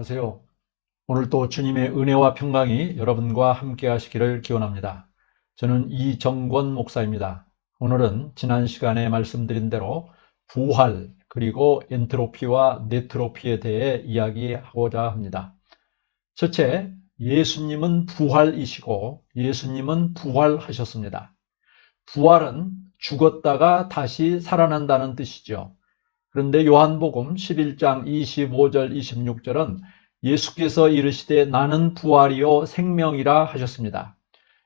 안녕하세요. 오늘도 주님의 은혜와 평강이 여러분과 함께 하시기를 기원합니다. 저는 이정권 목사입니다. 오늘은 지난 시간에 말씀드린 대로 부활 그리고 엔트로피와 네트로피에 대해 이야기하고자 합니다. 첫째, 예수님은 부활이시고 예수님은 부활하셨습니다. 부활은 죽었다가 다시 살아난다는 뜻이죠. 그런데 요한복음 11장 25절 26절은 예수께서 이르시되 나는 부활이요 생명이라 하셨습니다.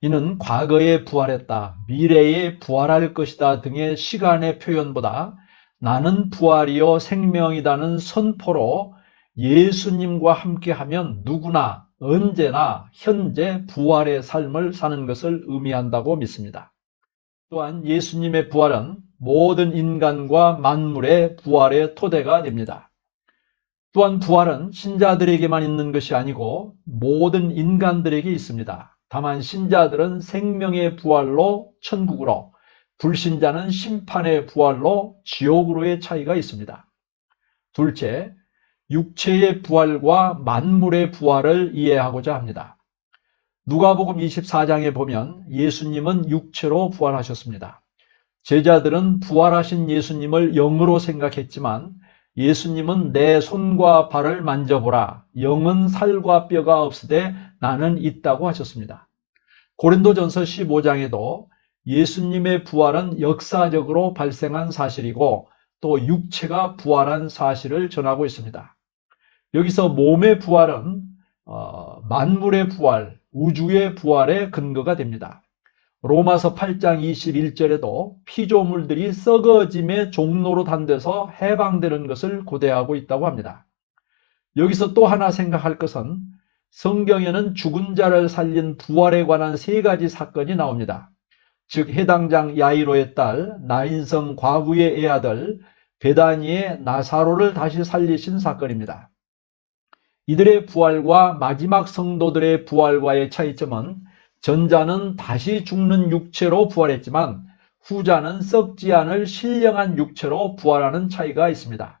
이는 과거에 부활했다, 미래에 부활할 것이다 등의 시간의 표현보다 나는 부활이요 생명이다는 선포로 예수님과 함께하면 누구나 언제나 현재 부활의 삶을 사는 것을 의미한다고 믿습니다. 또한 예수님의 부활은 모든 인간과 만물의 부활의 토대가 됩니다. 또한 부활은 신자들에게만 있는 것이 아니고 모든 인간들에게 있습니다. 다만 신자들은 생명의 부활로 천국으로, 불신자는 심판의 부활로 지옥으로의 차이가 있습니다. 둘째, 육체의 부활과 만물의 부활을 이해하고자 합니다. 누가복음 24장에 보면 예수님은 육체로 부활하셨습니다. 제자들은 부활하신 예수님을 영으로 생각했지만 예수님은 내 손과 발을 만져보라. 영은 살과 뼈가 없으되 나는 있다고 하셨습니다. 고린도전서 15장에도 예수님의 부활은 역사적으로 발생한 사실이고 또 육체가 부활한 사실을 전하고 있습니다. 여기서 몸의 부활은 만물의 부활, 우주의 부활의 근거가 됩니다. 로마서 8장 21절에도 피조물들이 썩어짐의 종로로 단돼서 해방되는 것을 고대하고 있다고 합니다. 여기서 또 하나 생각할 것은 성경에는 죽은 자를 살린 부활에 관한 세 가지 사건이 나옵니다. 즉 해당장 야이로의 딸, 나인성 과부의 애아들 베다니의 나사로를 다시 살리신 사건입니다. 이들의 부활과 마지막 성도들의 부활과의 차이점은 전자는 다시 죽는 육체로 부활했지만 후자는 썩지 않을 신령한 육체로 부활하는 차이가 있습니다.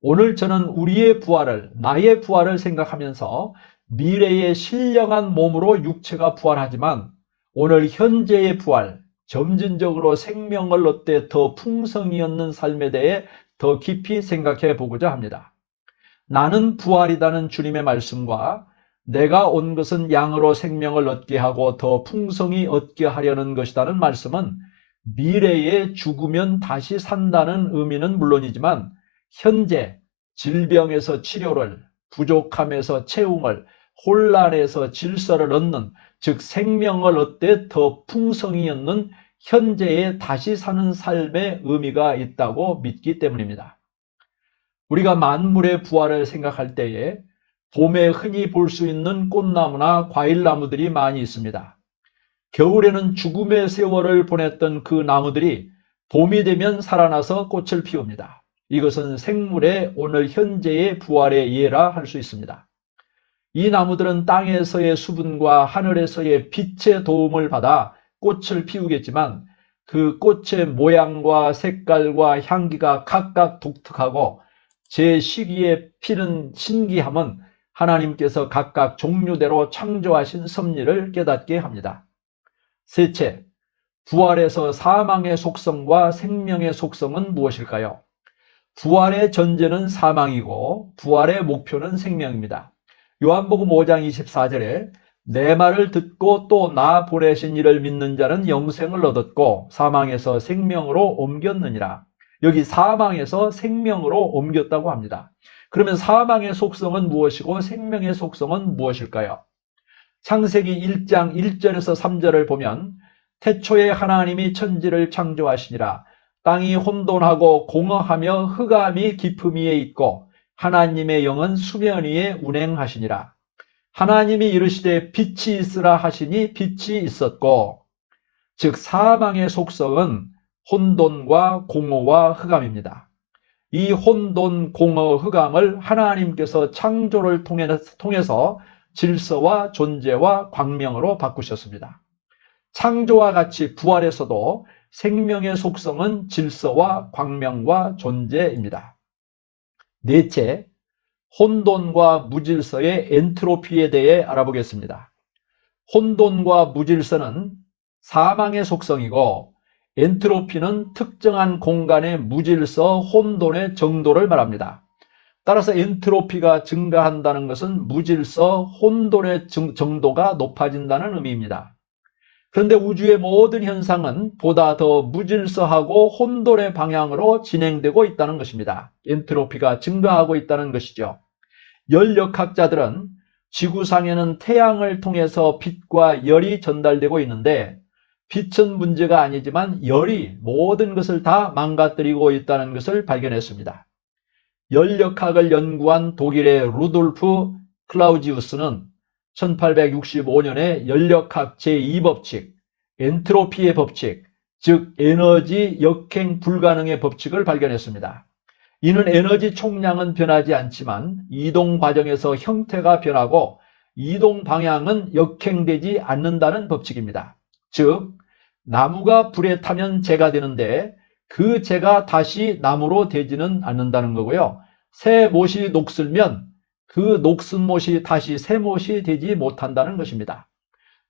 오늘 저는 우리의 부활을, 나의 부활을 생각하면서 미래의 신령한 몸으로 육체가 부활하지만 오늘 현재의 부활, 점진적으로 생명을 얻되 더 풍성히 얻는 삶에 대해 더 깊이 생각해 보고자 합니다. 나는 부활이다는 주님의 말씀과 내가 온 것은 양으로 생명을 얻게 하고 더 풍성히 얻게 하려는 것이라는 말씀은 미래에 죽으면 다시 산다는 의미는 물론이지만 현재 질병에서 치료를, 부족함에서 채움을, 혼란에서 질서를 얻는, 즉 생명을 얻되 더 풍성히 얻는 현재에 다시 사는 삶의 의미가 있다고 믿기 때문입니다. 우리가 만물의 부활을 생각할 때에 봄에 흔히 볼 수 있는 꽃나무나 과일나무들이 많이 있습니다. 겨울에는 죽음의 세월을 보냈던 그 나무들이 봄이 되면 살아나서 꽃을 피웁니다. 이것은 생물의 오늘 현재의 부활의 예라 할 수 있습니다. 이 나무들은 땅에서의 수분과 하늘에서의 빛의 도움을 받아 꽃을 피우겠지만 그 꽃의 모양과 색깔과 향기가 각각 독특하고 제 시기에 피는 신기함은 하나님께서 각각 종류대로 창조하신 섭리를 깨닫게 합니다. 셋째, 부활에서 사망의 속성과 생명의 속성은 무엇일까요? 부활의 전제는 사망이고 부활의 목표는 생명입니다. 요한복음 5장 24절에 내 말을 듣고 또 나 보내신 이를 믿는 자는 영생을 얻었고 사망에서 생명으로 옮겼느니라. 여기 사망에서 생명으로 옮겼다고 합니다. 그러면 사망의 속성은 무엇이고 생명의 속성은 무엇일까요? 창세기 1장 1절에서 3절을 보면 태초에 하나님이 천지를 창조하시니라. 땅이 혼돈하고 공허하며 흑암이 깊음 위에 있고 하나님의 영은 수면 위에 운행하시니라. 하나님이 이르시되 빛이 있으라 하시니 빛이 있었고, 즉 사망의 속성은 혼돈과 공허와 흑암입니다. 이 혼돈, 공허, 흑암을 하나님께서 창조를 통해서 질서와 존재와 광명으로 바꾸셨습니다. 창조와 같이 부활에서도 생명의 속성은 질서와 광명과 존재입니다. 넷째, 혼돈과 무질서의 엔트로피에 대해 알아보겠습니다. 혼돈과 무질서는 사망의 속성이고 엔트로피는 특정한 공간의 무질서, 혼돈의 정도를 말합니다. 따라서 엔트로피가 증가한다는 것은 무질서, 혼돈의 정도가 높아진다는 의미입니다. 그런데 우주의 모든 현상은 보다 더 무질서하고 혼돈의 방향으로 진행되고 있다는 것입니다. 엔트로피가 증가하고 있다는 것이죠. 열역학자들은 지구상에는 태양을 통해서 빛과 열이 전달되고 있는데 빛은 문제가 아니지만 열이 모든 것을 다 망가뜨리고 있다는 것을 발견했습니다. 열역학을 연구한 독일의 루돌프 클라우지우스는 1865년에 열역학 제2법칙, 엔트로피의 법칙, 즉 에너지 역행 불가능의 법칙을 발견했습니다. 이는 에너지 총량은 변하지 않지만 이동 과정에서 형태가 변하고 이동 방향은 역행되지 않는다는 법칙입니다. 즉, 나무가 불에 타면 재가 되는데 그 재가 다시 나무로 되지는 않는다는 거고요. 새 못이 녹슬면 그 녹슨 못이 다시 새 못이 되지 못한다는 것입니다.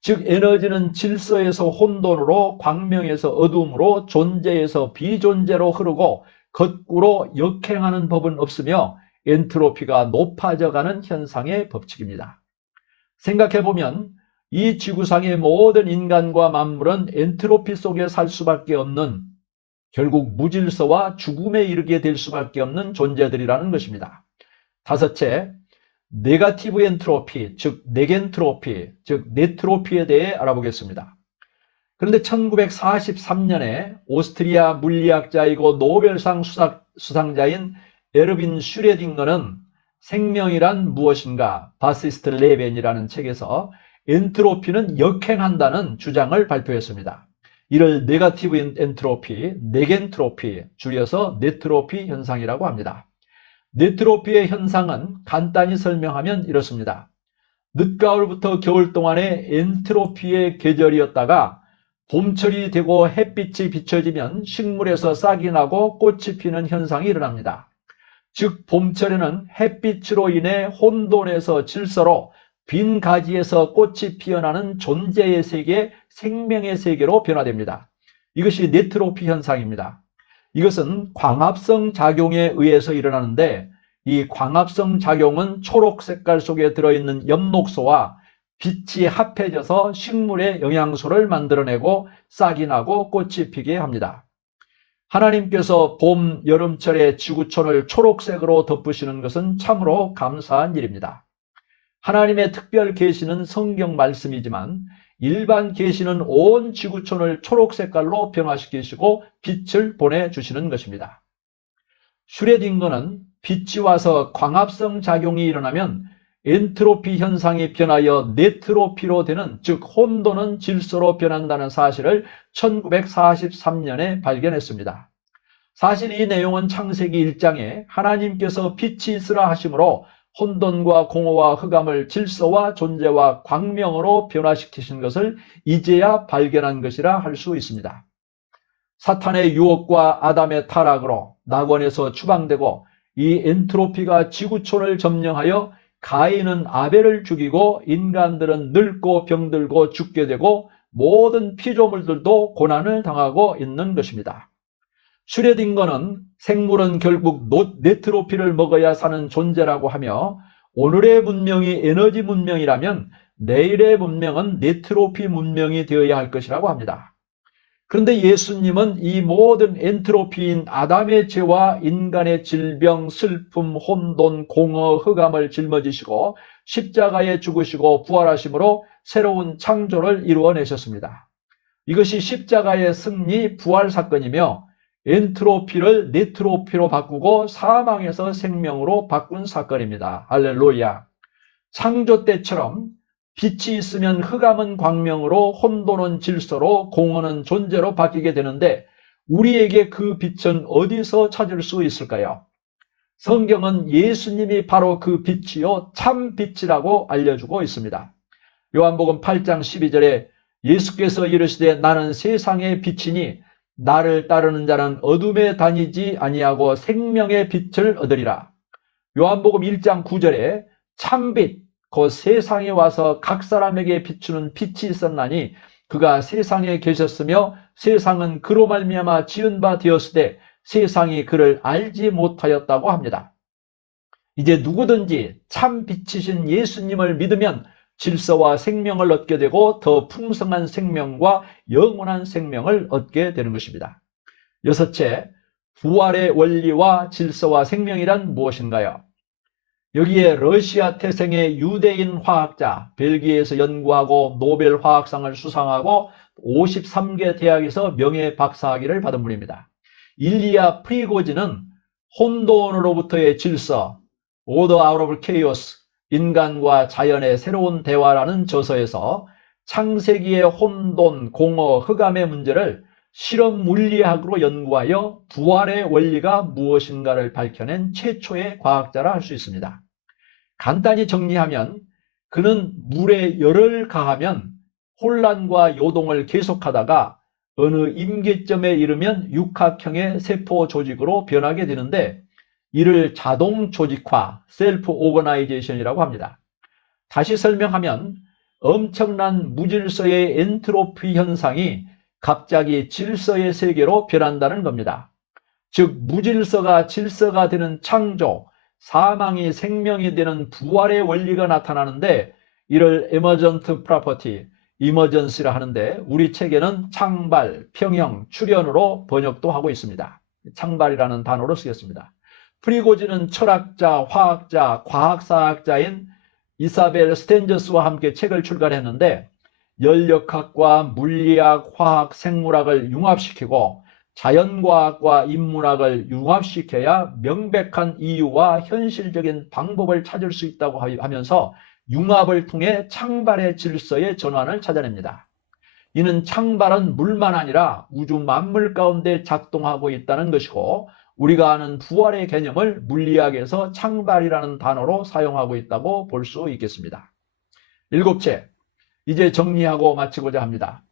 즉, 에너지는 질서에서 혼돈으로, 광명에서 어둠으로, 존재에서 비존재로 흐르고 거꾸로 역행하는 법은 없으며 엔트로피가 높아져가는 현상의 법칙입니다. 생각해보면 이 지구상의 모든 인간과 만물은 엔트로피 속에 살 수밖에 없는, 결국 무질서와 죽음에 이르게 될 수밖에 없는 존재들이라는 것입니다. 다섯째, 네거티브 엔트로피, 즉 네겐트로피, 즉 네트로피에 대해 알아보겠습니다. 그런데 1943년에 오스트리아 물리학자이고 노벨상 수상자인 에르빈 슈레딩거는 생명이란 무엇인가, 바시스트 레벤이라는 책에서 엔트로피는 역행한다는 주장을 발표했습니다. 이를 네거티브 엔트로피, 네겐트로피, 줄여서 네트로피 현상이라고 합니다. 네트로피의 현상은 간단히 설명하면 이렇습니다. 늦가을부터 겨울 동안의 엔트로피의 계절이었다가 봄철이 되고 햇빛이 비춰지면 식물에서 싹이 나고 꽃이 피는 현상이 일어납니다. 즉, 봄철에는 햇빛으로 인해 혼돈에서 질서로, 빈 가지에서 꽃이 피어나는 존재의 세계, 생명의 세계로 변화됩니다. 이것이 네트로피 현상입니다. 이것은 광합성 작용에 의해서 일어나는데 이 광합성 작용은 초록 색깔 속에 들어있는 엽록소와 빛이 합해져서 식물의 영양소를 만들어내고 싹이 나고 꽃이 피게 합니다. 하나님께서 봄, 여름철에 지구촌을 초록색으로 덮으시는 것은 참으로 감사한 일입니다. 하나님의 특별 계시는 성경 말씀이지만 일반 계시는 온 지구촌을 초록색깔로 변화시키시고 빛을 보내주시는 것입니다. 슈레딩거는 빛이 와서 광합성 작용이 일어나면 엔트로피 현상이 변하여 네트로피로 되는, 즉 혼돈은 질서로 변한다는 사실을 1943년에 발견했습니다. 사실 이 내용은 창세기 1장에 하나님께서 빛이 있으라 하심으로 혼돈과 공허와 흑암을 질서와 존재와 광명으로 변화시키신 것을 이제야 발견한 것이라 할 수 있습니다. 사탄의 유혹과 아담의 타락으로 낙원에서 추방되고 이 엔트로피가 지구촌을 점령하여 가인은 아벨을 죽이고 인간들은 늙고 병들고 죽게 되고 모든 피조물들도 고난을 당하고 있는 것입니다. 슈레딩거는 생물은 결국 네트로피를 먹어야 사는 존재라고 하며 오늘의 문명이 에너지 문명이라면 내일의 문명은 네트로피 문명이 되어야 할 것이라고 합니다. 그런데 예수님은 이 모든 엔트로피인 아담의 죄와 인간의 질병, 슬픔, 혼돈, 공허, 흑암을 짊어지시고 십자가에 죽으시고 부활하심으로 새로운 창조를 이루어내셨습니다. 이것이 십자가의 승리, 부활 사건이며 엔트로피를 네트로피로 바꾸고 사망에서 생명으로 바꾼 사건입니다. 할렐루야. 창조 때처럼 빛이 있으면 흑암은 광명으로, 혼돈은 질서로, 공허는 존재로 바뀌게 되는데 우리에게 그 빛은 어디서 찾을 수 있을까요? 성경은 예수님이 바로 그 빛이요 참 빛이라고 알려주고 있습니다. 요한복음 8장 12절에 예수께서 이르시되 나는 세상의 빛이니 나를 따르는 자는 어둠에 다니지 아니하고 생명의 빛을 얻으리라. 요한복음 1장 9절에 참빛 곧 세상에 와서 각 사람에게 비추는 빛이 있었나니 그가 세상에 계셨으며 세상은 그로 말미암아 지은 바 되었으되 세상이 그를 알지 못하였다고 합니다. 이제 누구든지 참 빛이신 예수님을 믿으면 질서와 생명을 얻게 되고 더 풍성한 생명과 영원한 생명을 얻게 되는 것입니다. 여섯째, 부활의 원리와 질서와 생명이란 무엇인가요? 여기에 러시아 태생의 유대인 화학자, 벨기에에서 연구하고 노벨 화학상을 수상하고 53개 대학에서 명예 박사학위를 받은 분입니다. 일리아 프리고진은 혼돈으로부터의 질서, Order out of chaos, 인간과 자연의 새로운 대화라는 저서에서 창세기의 혼돈, 공허, 흑암의 문제를 실험 물리학으로 연구하여 부활의 원리가 무엇인가를 밝혀낸 최초의 과학자라 할 수 있습니다. 간단히 정리하면 그는 물에 열을 가하면 혼란과 요동을 계속하다가 어느 임계점에 이르면 육각형의 세포 조직으로 변하게 되는데 이를 자동 조직화, 셀프 오거나이제이션이라고 합니다. 다시 설명하면 엄청난 무질서의 엔트로피 현상이 갑자기 질서의 세계로 변한다는 겁니다. 즉 무질서가 질서가 되는 창조, 사망이 생명이 되는 부활의 원리가 나타나는데 이를 에머전트 프로퍼티, 이머전시라 하는데 우리 책에는 창발, 평형, 출현으로 번역도 하고 있습니다. 창발이라는 단어로 쓰겠습니다. 프리고진은 철학자, 화학자, 과학사학자인 이사벨 스탠저스와 함께 책을 출간했는데 연력학과 물리학, 화학, 생물학을 융합시키고 자연과학과 인문학을 융합시켜야 명백한 이유와 현실적인 방법을 찾을 수 있다고 하면서 융합을 통해 창발의 질서의 전환을 찾아냅니다. 이는 창발은 물만 아니라 우주 만물 가운데 작동하고 있다는 것이고 우리가 아는 부활의 개념을 물리학에서 창발이라는 단어로 사용하고 있다고 볼 수 있겠습니다. 일곱째, 이제 정리하고 마치고자 합니다.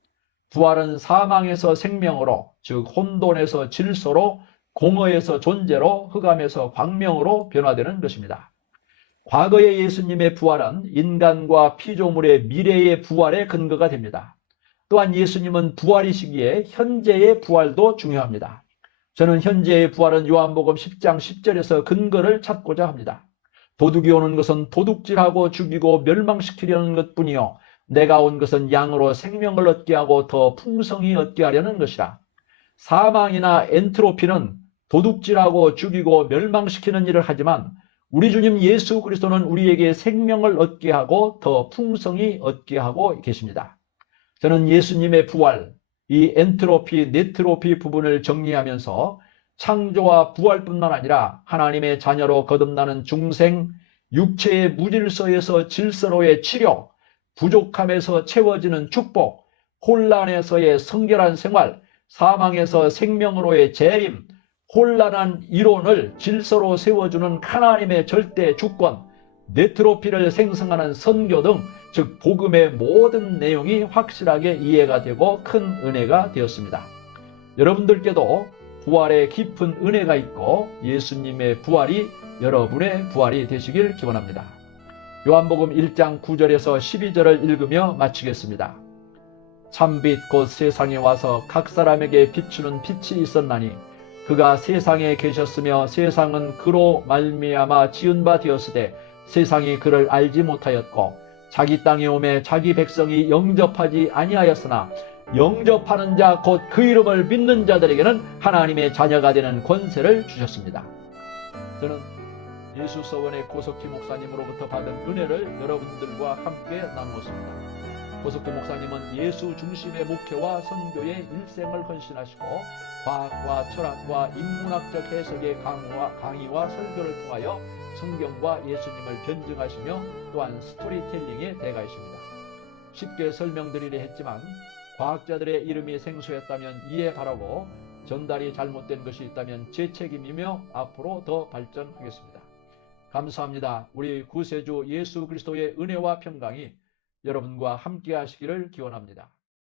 부활은 사망에서 생명으로, 즉 혼돈에서 질서로, 공허에서 존재로, 흑암에서 광명으로 변화되는 것입니다. 과거의 예수님의 부활은 인간과 피조물의 미래의 부활의 근거가 됩니다. 또한 예수님은 부활이시기에 현재의 부활도 중요합니다. 저는 현재의 부활은 요한복음 10장 10절에서 근거를 찾고자 합니다. 도둑이 오는 것은 도둑질하고 죽이고 멸망시키려는 것뿐이요 내가 온 것은 양으로 생명을 얻게 하고 더 풍성히 얻게 하려는 것이라. 사망이나 엔트로피는 도둑질하고 죽이고 멸망시키는 일을 하지만 우리 주님 예수 그리스도는 우리에게 생명을 얻게 하고 더 풍성히 얻게 하고 계십니다. 저는 예수님의 부활, 이 엔트로피, 네트로피 부분을 정리하면서 창조와 부활뿐만 아니라 하나님의 자녀로 거듭나는 중생, 육체의 무질서에서 질서로의 치료, 부족함에서 채워지는 축복, 혼란에서의 성결한 생활, 사망에서 생명으로의 재림, 혼란한 이론을 질서로 세워주는 하나님의 절대 주권, 네트로피를 생성하는 선교 등 즉 복음의 모든 내용이 확실하게 이해가 되고 큰 은혜가 되었습니다. 여러분들께도 부활의 깊은 은혜가 있고 예수님의 부활이 여러분의 부활이 되시길 기원합니다. 요한복음 1장 9절에서 12절을 읽으며 마치겠습니다. 참빛 곧 세상에 와서 각 사람에게 비추는 빛이 있었나니 그가 세상에 계셨으며 세상은 그로 말미암아 지은 바 되었으되 세상이 그를 알지 못하였고 자기 땅에 오매 자기 백성이 영접하지 아니하였으나 영접하는 자 곧 그 이름을 믿는 자들에게는 하나님의 자녀가 되는 권세를 주셨습니다. 저는 예수 서원의 고석희 목사님으로부터 받은 은혜를 여러분들과 함께 나누었습니다. 고석희 목사님은 예수 중심의 목회와 선교의 일생을 헌신하시고 과학과 철학과 인문학적 해석의 강의와 설교를 통하여 성경과 예수님을 변증하시며 또한 스토리텔링의 대가이십니다. 쉽게 설명드리려 했지만 과학자들의 이름이 생소했다면 이해 바라고 전달이 잘못된 것이 있다면 제 책임이며 앞으로 더 발전하겠습니다. 감사합니다. 우리 구세주 예수 그리스도의 은혜와 평강이 여러분과 함께 하시기를 기원합니다.